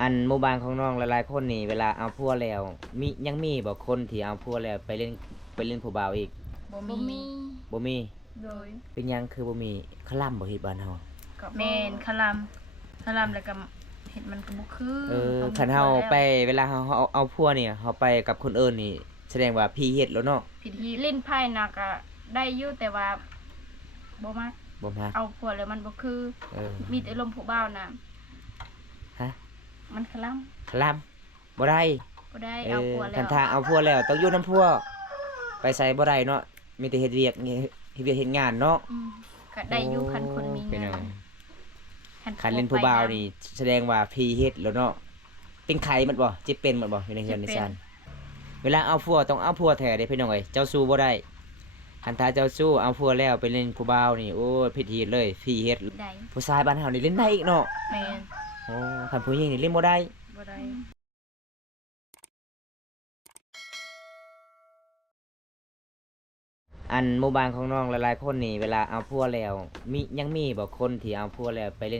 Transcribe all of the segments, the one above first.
อันหมู่บ้านของน้องหลายๆคนนี่เวลาเอาผัวแล้วมียังมีบ่คนที่เอาผัวแล้วไปเล่นผู้บ่าวอีกบ่บ่มี บ่มีโดยเป็นหยังคือบ่มีคลั่มบ่เฮ็ดบ้านเฮา กับแม่นคลำแล้วก็เห็ดมันก็บ่คือคันเฮาไปเวลาเฮาเอาผัวนี่เฮาไปกับคนอื่นนี่แสดงว่าพี่เฮ็ดแล้วเนาะผิดที่ลิ้นไผ่น่ะก็ได้อยู่แต่ว่าบ่มักบ่มักเอาผัวแล้วมันบ่คือมีแต่ลมผู้บ่าวน่ะฮะมันคลำบ่ได้เอาผัวแล้วคันถ้าเอาผัวแล้วต้องอยู่นํผัวไปใส่บ่ได้เนาะมีแต่เฮ็ดเวียกเฮ็ดงานเนาะก็ได้อยู่คันคนมีเงินคันเล่นผู้บ่าวนี่แสดงว่าพี่เฮ็ดแล้วเนาะเป็นไข้มันบ่เจ็บเป็นมันบ่อยู่ในเฮือนในซ่านเวลาเอาผัวต้องเอาผัวแท้เด้พี่น้องเอ้ยเจ้าสู้บ่ได้คันถ้าเจ้าสู้เอาผัวแล้วไปเล่นผู้บ่าวนี่โอ้ยผิดฮีดเลยพี่เฮ็ดผู้ชายบ้านเฮานี่เล่นได้อีกเนาะแม่นโอ้คันผู้หญิงนี่เล่นบ่ได้อันหมู่บ้านของน้องหลายๆคนนี่เวลาเอาผัวแล้วมียังมีบ่คนที่เอาผัวแล้วไปเ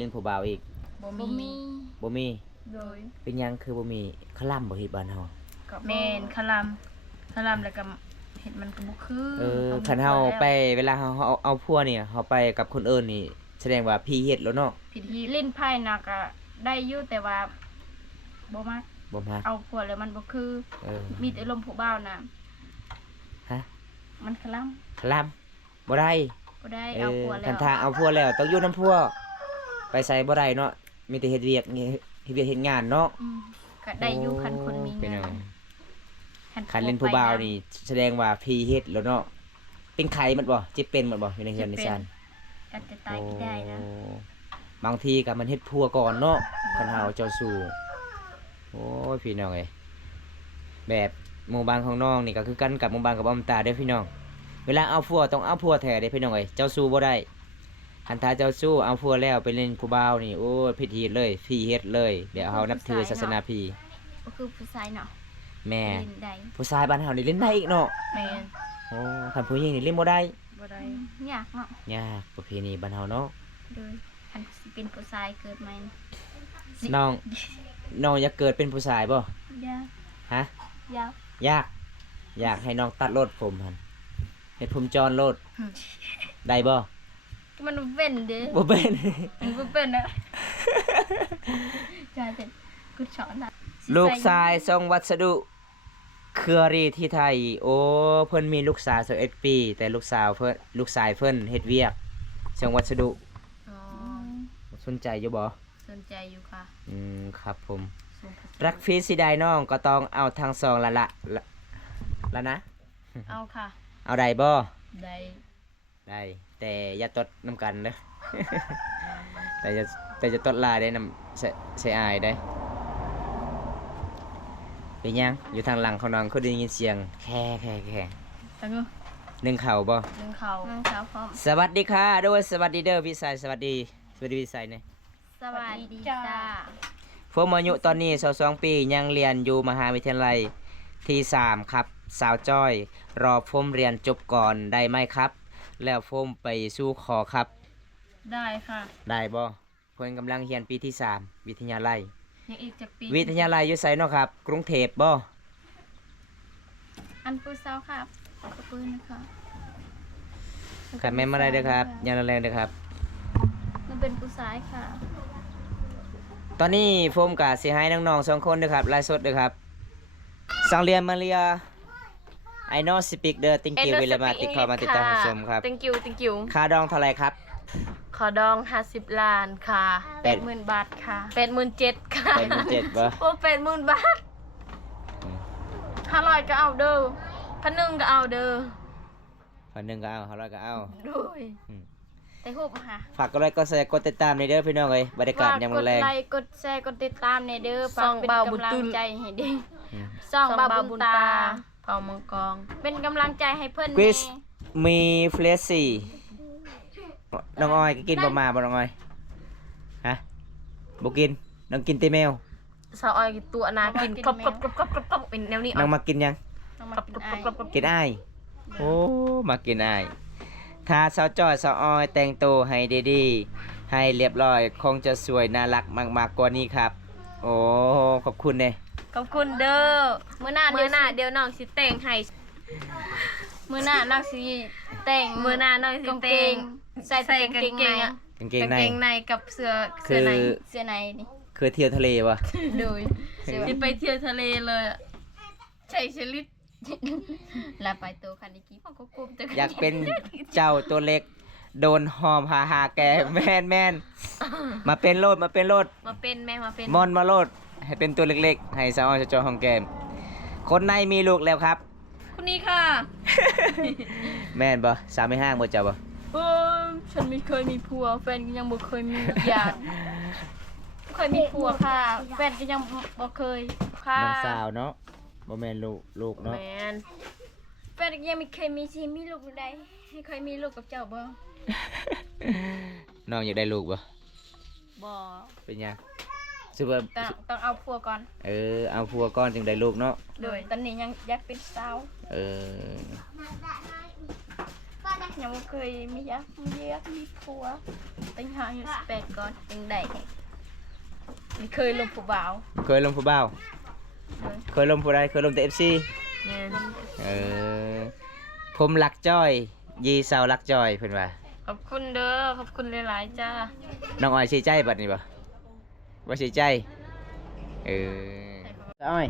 ล่นผู้บ่าวอีกบ่มีโดยเป็นหยังคือบ่มีคลั่มบ่เฮ็ดบ้านเฮากับแม่นคลำแล้วก็เห็ดมันก็บ่คือคันเฮาไปเวลาเฮาเอาผัวนี่เฮาไปกับคนอื่นนี่แสดงว่าพี่เฮ็ดแล้วเนาะผิดที่ลิ้นไผ่น่ะก็ได้อยู่แต่ว่าบ่มักเอาผัวแล้วมันบ่คือมีแต่ลมผู้บ่าวน่ะฮะมันคลำบ่ได้เอาผัวแล้วคันถ้าเอาผัวแล้วต้องอยู่นํผัวไปใส่บ่ได้เนาะมีแต่เฮ็ดเวียกเฮ็ดงานเนาะก็ได้อยู่คันคนมีเงินคันเล่นผู้บ่าวนี่แสดงว่าพี่เฮ็ดแล้วเนาะเป็นไข้มันบ่เจ็บเป็นมันบ่อยู่ในเฮือนในซ่านก็จะตายก็ได้นะบางทีก็มันเฮ็ดผัวก่อนเนาะคันเฮาเจ้าสู้โอ้ยพี่น้องเอ้ยแบบหมู่บ้านของน้องนี่ก็คือกันกับหมู่บ้านกับอ้อมตาเด้อพี่น้องเวลาเอาผัวต้องเอาผัวแท้เด้อพี่น้องเอ้ยเจ้าสู้บ่ได้คันถ้าเจ้าสู้เอาผัวแล้วไปเล่นผู้บ่าวนี่โอ้ยผิดฮีดเลยพี่เฮ็ดเลยเดี๋ยวเฮานับถือศาสนาพี่ก็คือผู้ชายเนาะแม่ผู้ชายบ้านเฮานี่เล่นได้อีกเนาะแม่นโอ้คันผู้หญิงนี่เล่นบ่ได้ยากเนาะยากประเพณีบ้านเฮาเนาะโดยคันสิเป็นผู้ชายเกิดใหม่น้องอยากเกิดเป็นผู้ชายบ่ยากฮะยากอยากให้น้องตัดโลดผมหั่นเฮ็ดผมจรโลดได้บ่มันเป็นเด้บ่เป็นนะใช่เป็นกูสอนนะลูกชายส่งวัสดุเครือรีที่ไทยโอ้เพิ่นมีลูกสาว21ปีแต่ลูกชายเพิ่นเฮ็ดเวียกส่งวัสดุสนใจอยู่บ่สนใจอยู่ค่ะครับผมรักฟรีสิได้น้องก็ต้องเอาทั้งสองละนะเอาค่ะเอาได้บ่ได้แต่อย่าตดน้ำกันเด้อ แต่จะตดลายได้น้ำใส่อายได้เป็นยังอยู่ทางหลังของน้องเขาได้ยินเสียงแค่นึ่งเข่าบ่นึ่งเข่าพร้อมสวัสดีค่ะด้วยสวัสดีเด้อพี่สายสวัสดีพี่สายเนี่ยสวัสดีจ้าผมอายุตอนนี้22ปียังเรียนอยู่มหาวิทยาลัยที่3ครับสาวจ้อยรอผมเรียนจบก่อนได้ไหมครับแล้วผมไปสู้ขอครับได้ค่ะได้บ่เพิ่นกำลังเรียนปีที่3วิทยาลัยยังอีกจักปีวิทยาลัยอยู่ไสเนาะครับกรุงเทพบ่อันผู้สาวครับขอบคุณนะคะกันแม่นมาได้เด้อครับยังแรงเด้อครับมันเป็นผู้ชายค่ะตอนนี้ผมก็สิให้น้องๆ2คนเด้อครับไลฟ์สดเด้อครับสังเรียนมาเรียI know speak the thank you very much ที่เข้ามาติดตามชมครับ thank you ค่าดองเท่าไหร่ครับขอดอง50 ล้านค่ะ 80,000 บาทค่ะ87,000ค่ะ87,000บ่โอ้80,000 บาท500ก็เอาเด้อ1,000ก็เอาเด้อ1,000ก็เอา500ก็เอาโดยแต่ฮู้บ่ค่ะฝากกดไลค์กดแชร์กดติดตามในเด้อพี่น้องเอ้ยบรรยากาศยามมื้อแลงกดไลค์กดแชร์กดติดตามในเด้อฝากเป็นกำลังใจให้เด้ช่องบาบุญตาเผามังกรเป็นกำลังใจให้เพิ่นควิสมีเฟลซี่น้องอ้อยกินบ่มาบ่น้องอ้อยฮะบ่กินน้องกินแต่แมวสาวอ้อยตัวนากินครบเป็นแนวนี้น้องมากินยังกินอ้ายโอ้มากินอ้ายถ้าสาวจ้อยสาวอ้อยแต่งตัวให้ดีๆให้เรียบร้อยคงจะสวยน่ารักมากๆกว่านี้ครับ โอ้ขอบคุณเด้ ขอบคุณเด้อมื้อหน้าเดี๋ยวน้องสิแต่งให้ มื้อหน้านักสิแต่ง มื้อหน้าน้องสิแต่ง ใส่กางเกงใน กางเกง กาง ใน เกงในกับเสื้อ คือ ใน เสื้อในนี่ คือเที่ยวทะเลวะ โดย สิไปเที่ยวทะเลเลยอะใช่ชลิด ลาไปโตคันอีกี้พ่อก็กุมแต่ อยากเป็นเจ้าตัวเล็ก โดนหอมหาแกแม่นมาเป็นโลด มาเป็น มอนมาโลด ให้เป็นตัวเล็กๆ ให้สาวอ้อยเจ้าของแกมคนในมีลูกแล้วครับ คนนี้ค่ะ แม่นบ่สาวไม่ห้างบ่เจ้าบ่ ฉันไม่เคยมีผัวแฟนก็ยังบ่เคยมีอย่างเคยมีผัวค่ะแฟนก็ยังบ่เคยค่ะ น้องสาวเนาะบ่แม่นลูกเนาะ แมน แฟนก็ยังไม่เคยมีสิมีลูกใดให้เคยมีลูกกับเจ้าบ่ น้องอยากได้ลูกบ่ บ่ เป็นหยังสุว่า ต้องเอาผัวก่อน เอาผัวก่อนจึงได้ลูกเนาะ โดยตอนนี้ยังอยากเป็นสาว เออ ยังบ่เคยมีอยากมีผัวตั้งห่างอยู่18ก่อนจึงได้ไม่เคยลงผู้บ่าว เคยลมผู้บ่าว โดย เคยลมผู้ใดเคยลมแต่ FC แมน เออผมรักจ้อยยีสาวรักจ้อยเพิ่นว่า ขอบคุณเด้อขอบคุณหลายๆจ้า น้องอ้อยสิใจบัดนี้บ่บ่สิใจเออสาวอ้อย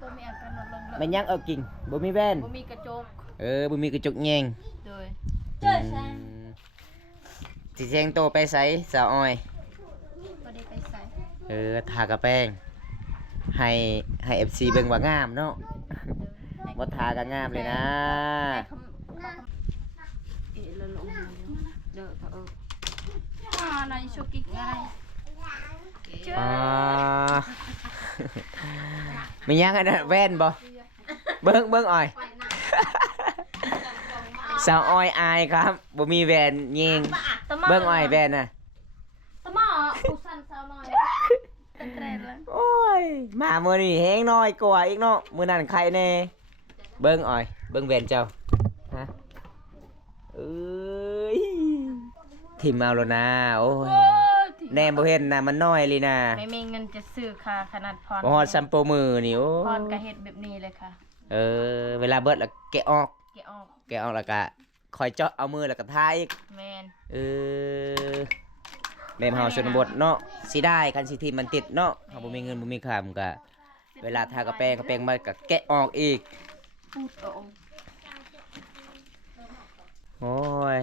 บ่มีอาการนอนลงเลย แม่นยังเอากิ่งบ่มีแว่น บ่มีกระจก บ่มีกระจกแยง โดย สิแจงโตไปไสสาวอ้อย บ่ได้ไปใส่ ทากระแป้งให้ FC เบิ่งว่างามเนาะบ่ทาก็งามเลยนะ แล้วลงเด้อในชุกิกไง อ่า มียังอันนั้นแว่นบ่เบิ่งอ้อยสาวอ้อยอายครับบ่มีแว่นยิงเบิ่งอ้อยแว่นน่ะ ตะหมอผู้สั่นสาวน้อยตะแกรแล้ว โอ้ยมามื้อนี้แฮงน้อยกว่าอีกเนาะมื้อนั้นใครแน่เบิ่งอ้อยเบิ่งแว่นเจ้าฮะเอ้ยทิมเอาแล้วนะโอ้ยแนมบ่เห็นนะมันน้อยเลยนะ ไม่มีเงินจะซื้อค่ะขนาดพร บ่ฮอดซัมโปรมือนี่โอ้ พรก็เฮ็ดแบบนี้เลยค่ะ เวลาเบิดแล้วแกะออก แกะออก แล้วก็คอยเจาะเอามือแล้วก็ทาอีก แมน แม่นเฮาชนบทเนาะสิได้คันสิทีมันติดเนาะเฮาบ่มีเงินบ่มีค่ามันก็เวลาทากระแป้งมาก็แกะออกอีก พูดโต โอ้ย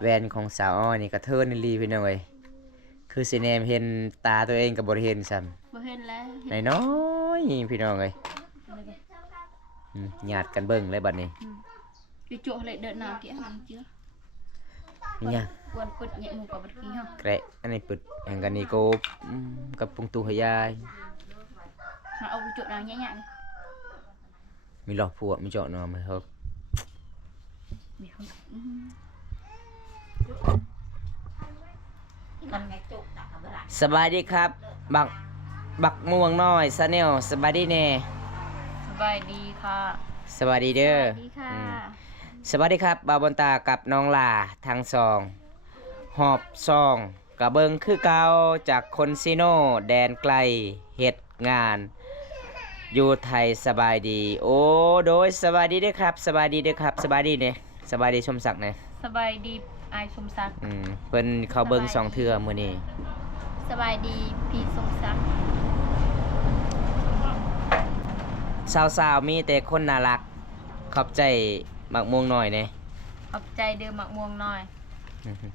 แว่นของสาวอ้อยนี่ก็เทินอีหลีพี่น้องเอ้ยคือสิแนมเห็นตาตัวเองก็บ่ได้เห็นซ้ำ บ่เห็นแล้ว น้อยๆพี่น้องเอ้ยญาติกันเบิ่งเลยบัดนี้ จุจุเลยเดินหน้าเกี่ยหันเจือ นี่หยัง กวนปึดnhẹ mù cả bật khí không แกะอันนี้ปึดแห่งกันนี่ก็กับปุงตูหยาย mà ông chỗ nào nhẹ nhẹ มีหลอกผัวมีเจาะนอนมาเฮา bị không còn ngày chỗ đặt ở lại สบายดีครับ บักม่วงน้อยซาแนลสบายดีแน่ สบายดีค่ะ สบายดีเด้อ สวัสดีค่ะ สวัสดีครับบาวบนตากับน้องลาทั้งสอง หอบซองกะเบิงคือเก่าจากคนซิโนแดนไกลเฮ็ดงาน อยู่ไทยสบายดี โอ้โดยสบายดีเด้อครับ สบายดีเด้อครับ สบายดีเนี่ยสบายดีชมศักดิ์เนี่ย สบายดีไอายสมศักดิ์ เพิ่นเขาเบิงสองเทื่อมื้อนี้ สบายดีพี่สมศักดิ์ สาวๆมีแต่คนน่ารักขอบใจมักม่วงน้อยเนี่ย ขอบใจเดือหมักม่วงหน่อย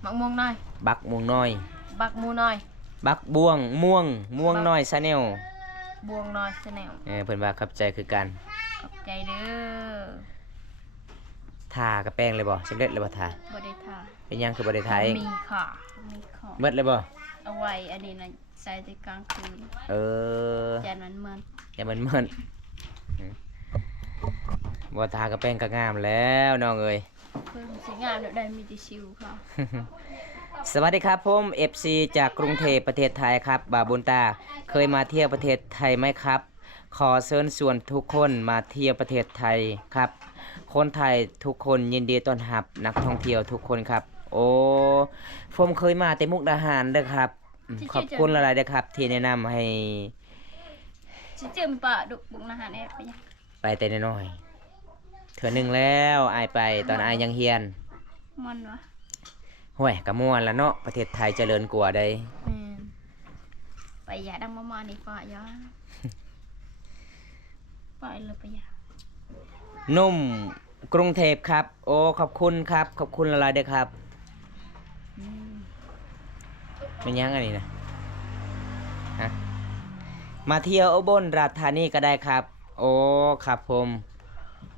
หมักม่วงหน่อย บักม่วงน้อย บักมูหน่อย บักบ่วงม่วงน้อยซะแนว บวงหน่อยเสนว เพิ่นว่าขอบใจคือกัน ขอบใจเด้อ ทากระแป้งเลยบ่สำเร็จเลยบ่ทา บไดิทา เป็นหยังคือบ่ได้ทาเอง มีค่ะมีของ เบิดเลยบ่ เอาไว้อันนี้นะใช้ในกลางคืน เออ จานมันเหมือน อย่ามันบ่ทากระแป้งก็งามแล้วน้องเอ้ย เพิ่มสีงามเดี๋ยวได้มีแติชิวค่ะ สวัสดีครับผม FC จากกรุงเทพประเทศไทยครับบาบุญตาเคยมาเที่ยวประเทศไทยไหมครับ ขอเชิญชวนทุกคนมาเที่ยวประเทศไทยครับ คนไทยทุกคนยินดีต้อนรับนักท่องเที่ยวทุกคนครับ โอ้ผมเคยมาแต่มุกดาหารเด้อครับ ขอบคุณหลายๆเด้อครับ ที่แนะนำให้ สิเจิมปะดุบุกอาหารแอบไปยัง ไปแต่น้อยๆเถื่อหนึงแล้วอายไปตอนอายยังเฮียน มันวะ ห้วยกะม่วนละเนาะประเทศไทยเจริญกว่าได้ แม่น ไปอย่าดังมานี่ฝ่ายาไปเลยไปอย่า นุ่มกรุงเทพครับ โอ้ขอบคุณครับ ขอบคุณหลายๆเด้อครับเป็นยังอันนี้นะฮะมาเที่ยวอุบลราชธานีก็ได้ครับ โอ้ครับผม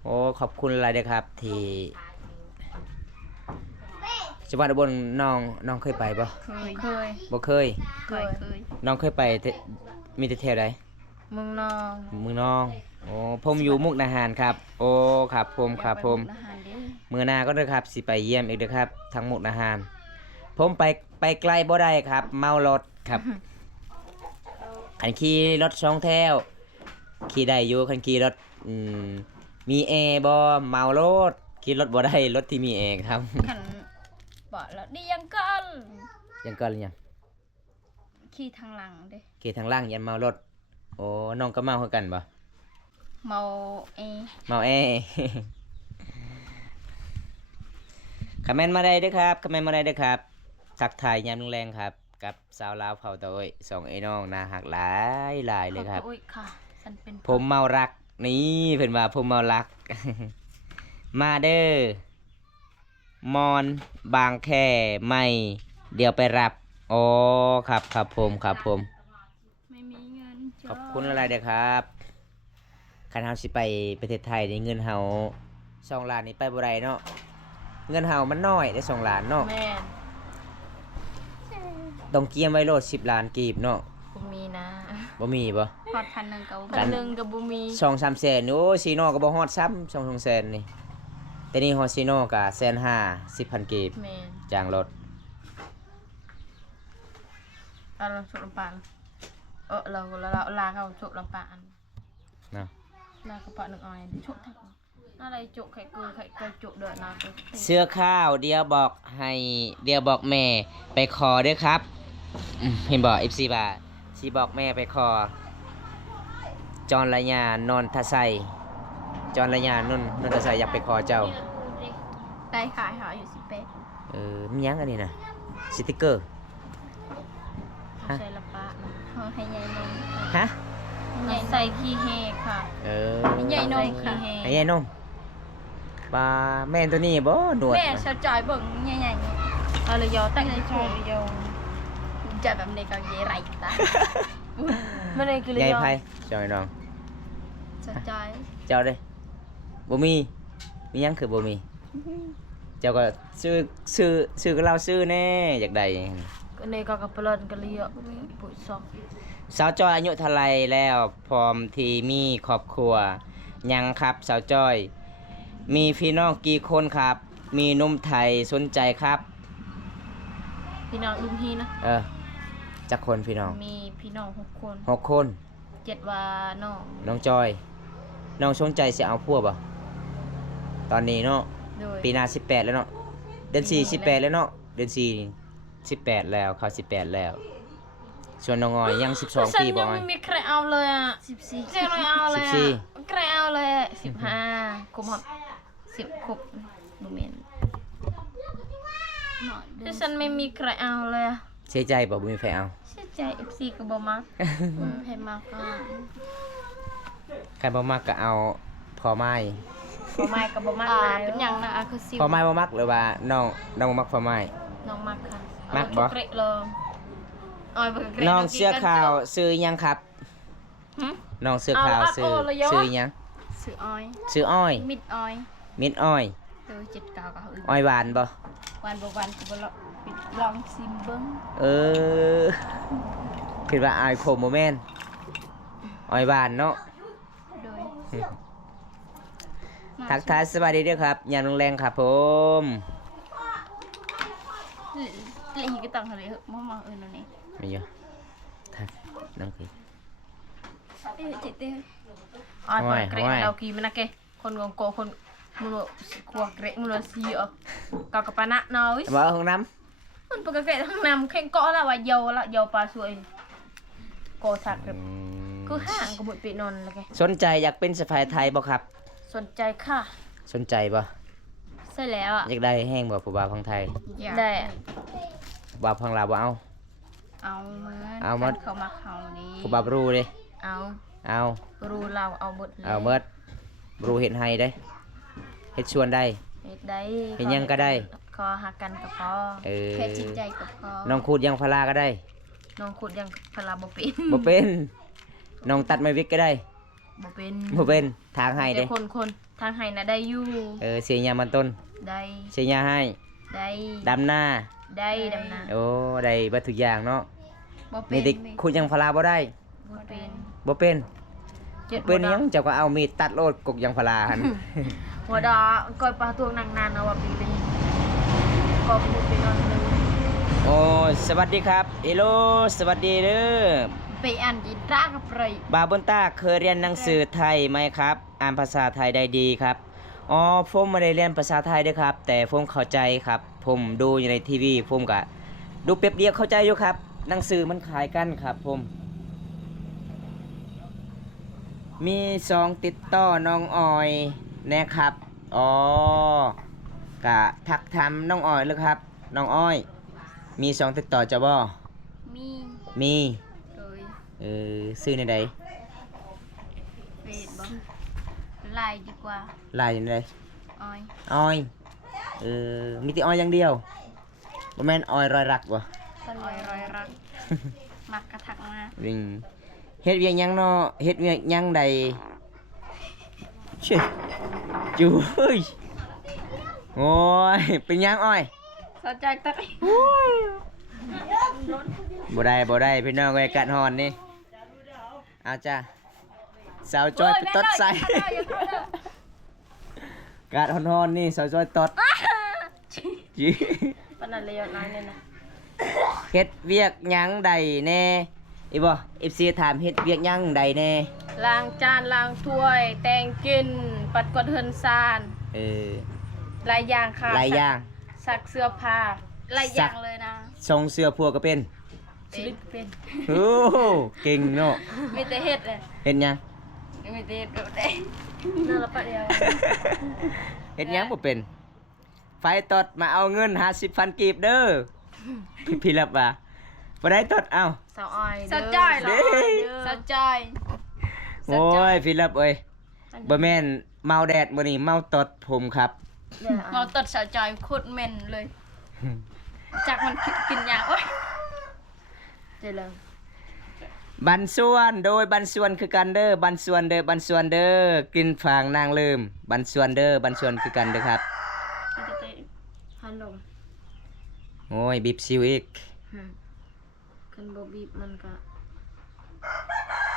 โอ้ขอบคุณหลายๆเด้อครับ ที่จังหวัดอุบลน้องเคยไปปะ เคย บ่เคย เคย น้องเคยไปแต่มีแต่เที่ยวใด เมืองนอง เมืองน้อง โอ้ผมอยู่มุกดาหารครับ โอ้ครับผมครับผม อาหารดิ มือหน้าก็เด้อครับสิไปเยี่ยมอีกเด้อครับทั้งมุกดาหาร ผมไปไกลบ่ได้ครับ เมารถครับ คันขี่รถสองแถวขี่ได้อยู่คันขี่รถมีแอร์บ่เมารถขี่รถบ่ได้รถที่มีแอร์ครับ ขันปะแล้วนี่ยังกัน ยังก็เลยยัง ขี่ทางหลังเด้ ขี่ทางล่างยันเมารถโอ้น้องก็เมาคือกันบ่ เมาเอ เมาแอร์ คอมเมนต์มาได้เด้อครับคอมเมนต์มาได้เด้อครับทักทายยามแรงๆครับ กับสาวลาวเผ่าตะโอ้ยสองไอ้น้องน่าหักหลายเลยครับ โอ้ยค่ะฉันเป็น ผมเมารักนี่เพิ่นว่าผมเมารัก มาเด้อมอนบางแค่ไม่เดี๋ยวไปรับโอ้ครับผมครับผม ไม่มีเงิน ขอบคุณอะไรเด้อครับคันเฮาสิไปประเทศไทยนี่เงินเฮา2 ล้านนี่ไปบ่ได้เนาะเงินเฮามันน้อยได้2 ล้านเนาะ แม่น ต้องเกียมไว้โลด10 ล้านกีบเนาะ บ่มีนะ บ่มีบ่ พอดพันหนึ่งกับ พันหนึงก็บ่มี 2-3 แสนโอ้ซีโน่ก็บ่ฮอดซ้ำ2-3 แสนนี่แต่นี่ฮอดซีโน่ก็150,000 10,000กีบ แม่น จ้างรถ เอาลงสุลำปางเราลาเขาสุลำปาง เนาะ ลากระปะหนึ่งออยชุดทั้งอะไรจุไข่เกลือจุเดือดนาเกลือ เสื้อข้าวเดียวบอกแม่ไปขอเด้อครับเห็นบอก FC บ่าสิบอกแม่ไปขอจอนระยานนทไสจอนระยานนทไสอยากไปขอเจ้า ได้ขายหาอยู่18 มีหยังอันนี้นะสติกเกอร์ เขาใส่ละปะนะ เขาให้ใหญ่นม ฮะ ใหญ่ ใส่ขี้เฮค่ะ ให้ใหญ่นม ใส่ ค่ะ ขี้เฮ ไอ้ยัยนมปลาแม่นตัวนี้บ่หนวด แม่ชาวจอยเบิ่งใหญ่ๆนี่ เอาเลยยอตั้งใจช่วยเลยยอ จะแบบนี้ก็เยไรตา ไม่ได้กินเลย ใหญ่ ยอ ไผเจ้าไอ้น้อง ชาวจอย เจ้าเด้บ่มีหยังคือบ่มี เจ้าก็ซื้อกับเราซื้อแน่อยากได้ ก็ในก็กระเปรินกระเลียปุ๋ยซอก สาวจอยอายุเท่าไรแล้วพร้อมที่มีครอบครัวยังครับสาวจอย มีพี่น้องกี่คนครับ มีหนุ่มไทยสนใจครับ พี่น้องลุงฮีนะ จักคนพี่น้อง มีพี่น้อง6 คน 6 คน 7ว่าน้อง น้องจอย น้องสนใจสิเอาพวกบ่ตอนนี้เนาะ โดย ปีหน้า18แล้วเนาะเดือน4 18แล้วเนาะเดือน4 18แล้วเข้า18แล้วส่วนน้องอ้อยยัง12 ปีบ่ ฉันยั อ้ ง อย ไม่มีใครเอาเลยอ่ะ 14 เจ๊ไม่เอาเลย 14 อ่ะใครเอาเลยอะ15ครบหมด10ครบบ่แม่น หน่อยเดิ แต่ น ฉันไม่มีใครเอาเลยอะ เสียใจบ่มีใครเอา เสียใจ FC ก็บ่มัก ให้มากก็ ใครบ่มักก็เอาพอไม้ บ่มักก็บ่มักหลาย เป็นหยังนะอะคือซิว พอไม้บ่มักหรือว่าน้องบ่มักพอไม้ น้องมักค่ะ มักบ่ เอาเกรดเลยอ้อยบ่เกรด น้องเสื้อขาวซื้อหยังครับ หึ น้องเสื้อขาว เอา ซื้อ เอาเลยยะ ซื้อหยัง ซื้ออ้อย ซื้ออ้อย มิดอ้อย มิดอ้อย เออ7 9ก็เอาอื่น อ้อยหวานบ่ วันบ่วันก็บ่ลองปิดลองซิมเบิ่ง เออคิดว่าอ้อยขมบ่แม่นอ้อยหวานเนาะ โดย ทักทายสวัสดีด้วยครับยามแรงๆครับผม เลยก็ต้องเลยมาเออนั่นนี่ มีอยู่ทักน้องคือ เจ็ดเด้อ อ้อยเปิดเกรด ห้อย เรากี่มันนะเกคนงงโกคนมือขวเกรดมือสีออกกากะปะนะน้อย บ่เอาห้องน้ มันปกติทั้งนำแข่งเกาะแล้วว่าเยาละเยาปลาสวยโกสักแบบคือห่างกับหมดปีนนแล้วไง สนใจอยากเป็นสะพายไทยบ่ครับ สนใจค่ะ สนใจบ่ ใช่แล้วอ่ะ อยากได้แห้งบ่ผู้บ่าวพังไทย ได้ บ่าวพังลาวบ่เอา เอาเหมือน เอาหมด เขามาเขานี้ ผู้บ่าวรู้เด้ เอา เอา รู้เราเอาหมดลย เอาเมิดรู้เห็นให้ได้เฮ็ดชวนได้ เฮ็ดได้ เฮ็ดหยังก็ได้ ขอหักกันกับพอ เออ แค่จิตใจกับพอ น้องคูดยังพลาก็ได้ น้องขุดยังพลาบ่เป็น บ่เป็นน้องตัดไม้วิกก็ได้ บ่เป็น บ่เป็นทางให้ แต่ เด้ คนทางให้น่ะได้อยู่ เสียยามันต้น ได้ เสียยาให้ ได้ ดำหน้า ได้ดำนา โอ้ได้เบัดทุกอย่างเนาะ บ่เป็ มี น แต่คูดยังพลาบ่ได้ บ่เป็น บ่เป็น จ็ด เป็นห บ่ ยั ได้ งเจ้าก็เอามีดตัดโลดกกยังพลาหั่น หัวดอก้อยปลาทวงนานๆเอาว่าปีเป็นก็บ่ไปนอนเลย โอ้สวัสดีครับเอโลสวัสดีเด้อ ไปอ่านจิตรากับไร บาบนตาเคยเรียนหนังสือไทยไหมครับ อ่านภาษาไทยได้ดีครับอ๋อผมไม่ได้เรียนภาษาไทยเด้วยครับ แต่ผมเข้าใจครับ ผมดูอยู่ในทีวีผมก็ดูเปรียบเดียวเข้าใจอยู่ครับ หนังสือมันขายกันครับผม มีซองติดต่อน้องออยนะครับอ๋อกะทักทำน้องออยเลยครับ น้องอ้อย มีซองติดต่อจะบ่ มี มี เลย ซื้อในใด เฟซบ่ไลน์ดีกว่า ลายในใด ออย ออยมีแต่ออยอย่างเดียวบ่แม่นออยรอยรักบ่ ออยรอยรัก มักกระทักมา วิ่งเฮ็ดเวียงหยังเนาะเฮ็ดเวียงหยังใดเช่จูเฮ้ยโอ้ยเป็นหยังอ้อย สนใจตัก บ่ได้พี่น้องเอ้ยกัดฮอนนี่เอาจ้ะสาวจอยไปตดใส่ กัดฮอนๆนี่สาวจอยตดจิ ปานนั้นเลยน้อยเนี่ยนะ เฮ็ดเวียกหยังใดแน่อีบ่ FC ถามเฮ็ดเวียกหยังใดแน่ ล้างจานล้างถ้วย แต่งกิน ปัดกวาดเฮือนซาน เออ หลายอย่างค่ะ หลายอย่าง ซักเสื้อผ้าหลายอย่างเลยนะ ทรงเสื้อพัวก็เป็น ชีวิตเป็น โอ้โหเก่งเนาะ มีแต่เฮ็ดเลย เฮ็ดหยัง มีแต่เฮ็ดแบบได้น่าละปะเดียว เฮ็ดหยังบ่เป็น ไฟตดมาเอาเงิน50,000กีบเด้อพี่รับว่าบ่ได้ตดเอา สาวอ้อย สาวจ้อยเหรอ เด้ สาวจ้อย โอ้ยพี่รับเอ้ยบ่แม่นเมาแดดมื้อนี้เมาตดผมครับ เมาตัดสาวจ้อยโคตรเหม็นเลยจากมันกินยาโอ้ย เจริญ บันส่วนโดยบันส่วนคือกันเด้อบันส่วนเด้อบันส่วนเด้อกินฝางนางลืมบันส่วนเด้อบันส่วนคือกันเด้อครับ ฮัลโหล โอ้ยบีบซิวอีก คันบ่บีบมันก็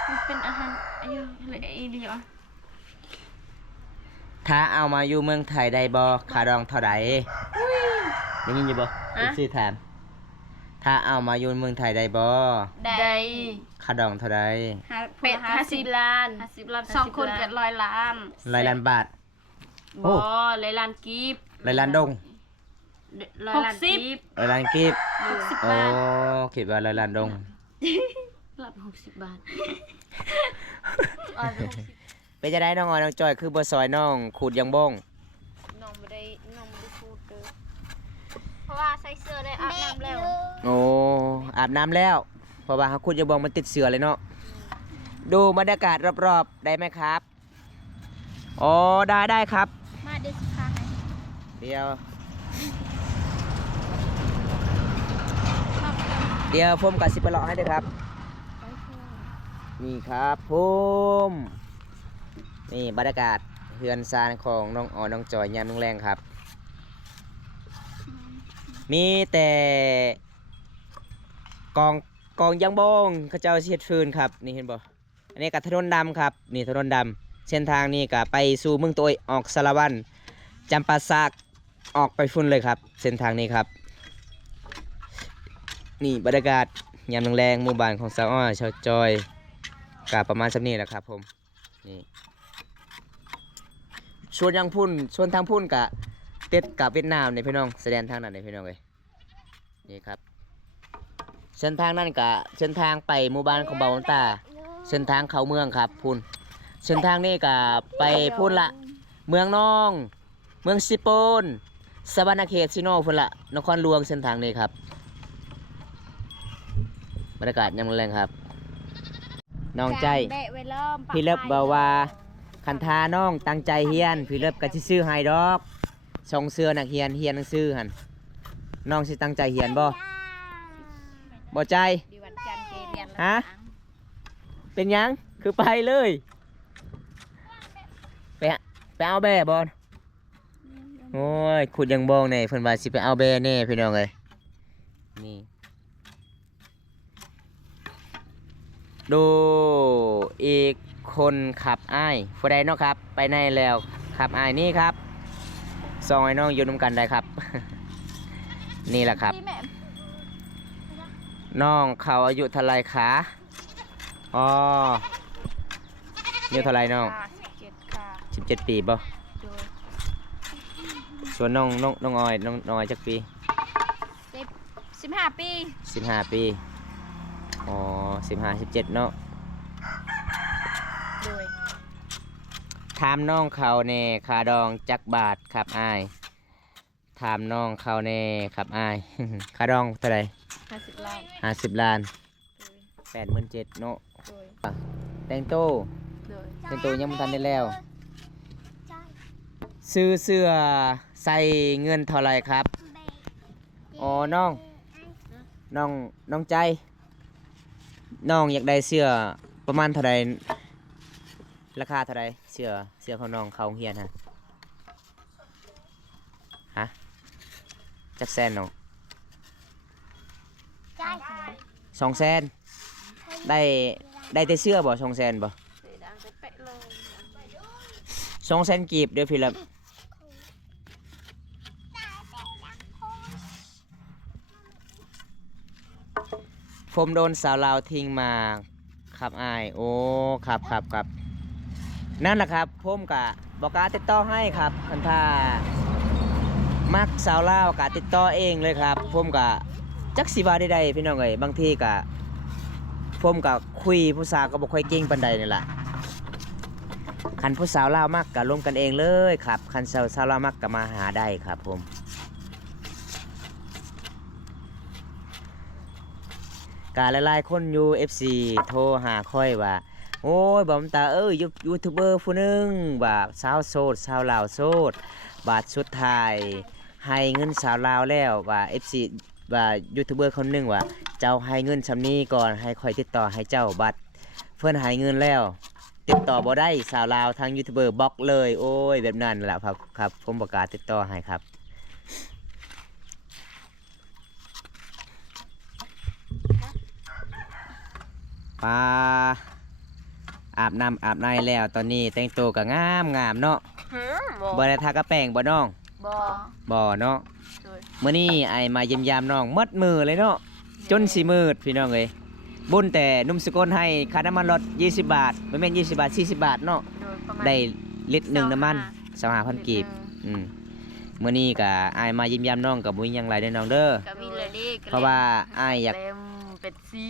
มันเป็นอาหารอายุอะไรอีเดียว ถ้าเอามาอยู่เมืองไทยได้บ่ค่าดองเท่าใดได้ยินอยู่บ่สิถามถ้าเอามาอยู่เมืองไทยได้บ่ ได้ ค่าดองเท่าใด เป็ด50 ล้าน 50 ล้าน2 คนก็100 ล้าน 100 ล้านบาท โอ้ บ่เลยล้านกีบ 100 ล้านดง 100 ล้านกีบ 100 ล้านกีบ 60 โอ้ บาท คิดว่า100 ล้านดง รับ60 บาท เป็นจะได้น้องออยน้องจอยคือบ่ซอยน้องขูดยังบ้ง น้องไม่ได้พูดเด้อเพราะว่าใส่เสื้อได้อาบน้ำแล้ว โอ้อาบน้ำแล้ว เพราะว่าเขาขูดยังบ้งมันติดเสือเลยเนาะดูบรรยากาศรอบๆได้ไหมครับอ๋อได้ครับ มาเดี๋ยวสิพาให้ เดี๋ยวผมกับสิไปเลาะให้ด้วยครับ นี่ครับผมนี่บรรยากาศเฮือนซานของน้องอ๋อน้องจอยยามแรงๆครับ มีแต่กองยางบงเขาเจ้าเช็ดฟืนครับนี่เห็นบ่อันนี้กับถนนดำครับนี่ถนนดำเส้นทางนี้ก็ไปสู่เมืองตัวออกสารวันจำปาซากออกไปฝุ่นเลยครับ เส้นทางนี้ครับ นี่บรรยากาศยามแรงๆหมู่บ้านของสาวอ้อยชาวจอยกาประมาณสักนี้แหละครับผมนี่ชวนยังพุ่นชวนทางพุ่นกะเต็ดกับเวียดนามเนี่ยพี่น้องแสดงทางนั้นเนี่ยพี่น้องเลย นี่ครับเส้นทางนั่นกะเส้นทางไปหมู่บ้านของเบาตาเส้นทางเข้าเมืองครับพุ่นเส้นทางนี้กะไปพุ่นละเมืองนองเมืองสิโปนสวรรณเขตซิโนพุ่นละนครหลวงเส้นทางนี้ครับบรรยากาศยังแรงครับน้องใจ แบะไว้ล้อม พี่เลิฟบอกว่าคันทาน้องตั้งใจเฮียนพี่เลิฟก็สิซื้อให้ดอกส่งเสื้อนักเฮียนหนังสือหั่นน้องสิตั้งใจเฮียนบ่ใจ ดีวันจันทร์เกเรียน ฮะ เป็นหยังคือไปเลยไปเอาแบ่บอลโอ้ยขุดยังบองเนี่ยเพิ่นว่าสิไปเอาแบ่แน่พี่น้องเอ้ยนี่ดูอีกคนขับอ้ายผู้ใดเนาะครับไปในแล้วขับอ้ายนี่ครับซองไอ้น้องอยู่นำกันได้ครับ นี่แหละครับ น้องเขาอายุเท่าไรคะอ๋ออายุเท่าไรน้อง 17 ค่ะ 17 ปีป่ะ โดย ส่วนน้องออยน้องออยจักปี 15 ปี 15 ปีอ๋อ17เนาะ โดย ถามน้องเขาเน่คาดองจักบาทครับอ้ายถามน้องเขาเน่ครับอ้าย คาดองเท่าไร 50 ล้าน 50 ล้าน โดย 87,000เนาะ โดย แต่งโต โดย แต่งโตยังไม่ทันได้แล้ว ซื้อเสื้อใส่เงินเท่าไรครับอ๋อน้องใจน้องอยากได้เสื้อประมาณเท่าไรราคาเท่าไรเสื้อของน้องเขาโรงเรียนฮะจักแสนน้อง200,000ได้แต่เสื้อบ่200,000บ่200,000กีบเดี๋ยวพี่ละผมโดนสาวลาวทิ้งมาครับอ้ายโอ้ครับนั่นแหละครับผมกะบอกกล้าติดต่อให้ครับคันท่ามักสาวลาวกะติดต่อเองเลยครับผมกะจักสิว่าได้ๆพี่น้องเอ้ยบางทีกะผมกะคุยผู้สาวก็บ่ค่อยเก่งปานใดนี่ล่ะคันผู้สาวลาวมักกะร่วมกันเองเลยครับคันสาวลาวมักกะมาหาได้ครับผมกาหลายๆคนอยู่ FC โทรหาค่อยว่าโอ้ยบอมตายูทูบเบอร์ผู้หนึงว่าสาวโสดสาวลาวโสดบาทสุดท้ายให้เงินสาวลาวแล้วว่า FC ว่ายูทูบเบอร์คนหนึงว่าเจ้าให้เงินซำนี้ก่อนให้ค่อยติดต่อให้เจ้าบัตรเพิ่นให้เงินแล้วติดต่อบ่ได้สาวลาวทางยูทูบเบอร์บล็อกเลยโอ้ยแบบนั้นแหละครับผมประกล้าศติดต่อให้ครับปลาอาบน้ำอาบในแล้วตอนนี้แต่งตัวก็งามเนาะบ่ได้ทากระแป้งบ่น้อง บ่ บ่เนาะ โดย มื้อนี้ไอ้มาเยี่ยมยามน้องหมดมือเลยเนาะจนสิมืดพี่น้องเอ้ยบุญแต่หนุ่มสกลให้ค่าน้ำมันรถ20 บาทบ่แม่น20 บาท40 บาทเนาะ โดยประมาณ ได้ลิตรหนึงน้ำมัน25,000กีบมื้อนี้ก็อ้ายมาเยี่ยมยามน้องก็บ่มีหยังหลายเด้อน้องเด้อ ก็มีเลยดิ เพราะว่าอ้ายอยาก เต็มเป็ดซี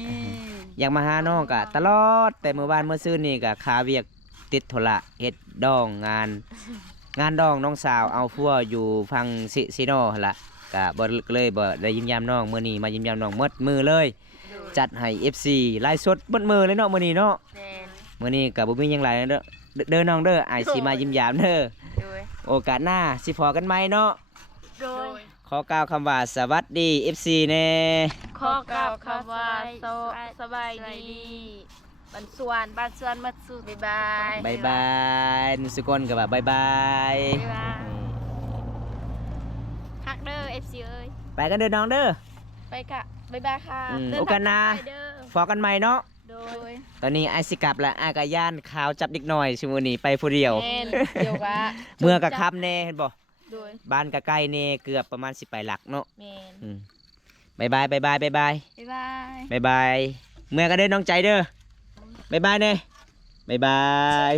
อยากมาหาน้องก็ตลอดแต่เมื่อวานเมื่อซื่นนี่ก็คาเวียกติดธุระเฮ็ดดองงานดองน้องสาวเอาพัวอยู่ฟังซิโนหั่นล่ะก็บ่เลยบ่ได้ยิ้มยามน้องมื้อนี้มายิ้มยามน้องหมดมือเลย จัดให้ FC ไลฟ์สดหมดมือเลยเนาะมื้อนี้เนาะ แม่น มื้อนี้ก็บ่มีหยังหลายเด้อน้องเด้ออ้ายสิมายิ้มยามเด้อ โดย โอกาสหน้าสิพอกันไหมเนาะ โดย ขอกล่าวคำว่าสวัสดี FC แน่ ขอกล่าวคำว่าสบายดีบ้านสวนมัดสุบ๊ายบาย บ๊ายบายนุสกลก็ว่าบ๊ายบาย บ๊ายบายฮักเด้อ FC เอ้ย ไปกันเด้อน้องเด้อ ไปค่ะบ๊ายบายค่ะ อืม เดิ โอกาสหน้า ไปเด้อ พอกันไหมเนาะ โดย ตอนนี้ไอสิกลับละอากาย่านข่าวจับเด็กน้อยชิมูนี่ไปผู้เดียว แม่นเดี๋ยวว่า เมื่อกะค่ำแน่เห็นบ่ โดย บ้านกะใกล้แน่เกือบประมาณ10 ไปหลักเนาะ แม่น อืมบ๊ายบายบ๊ายบายบ๊ายบาย บ๊ายบาย บ๊ายบายเมื่อก็เด้อน้องใจเด้อบ๊ายบายเน่บ๊ายบาย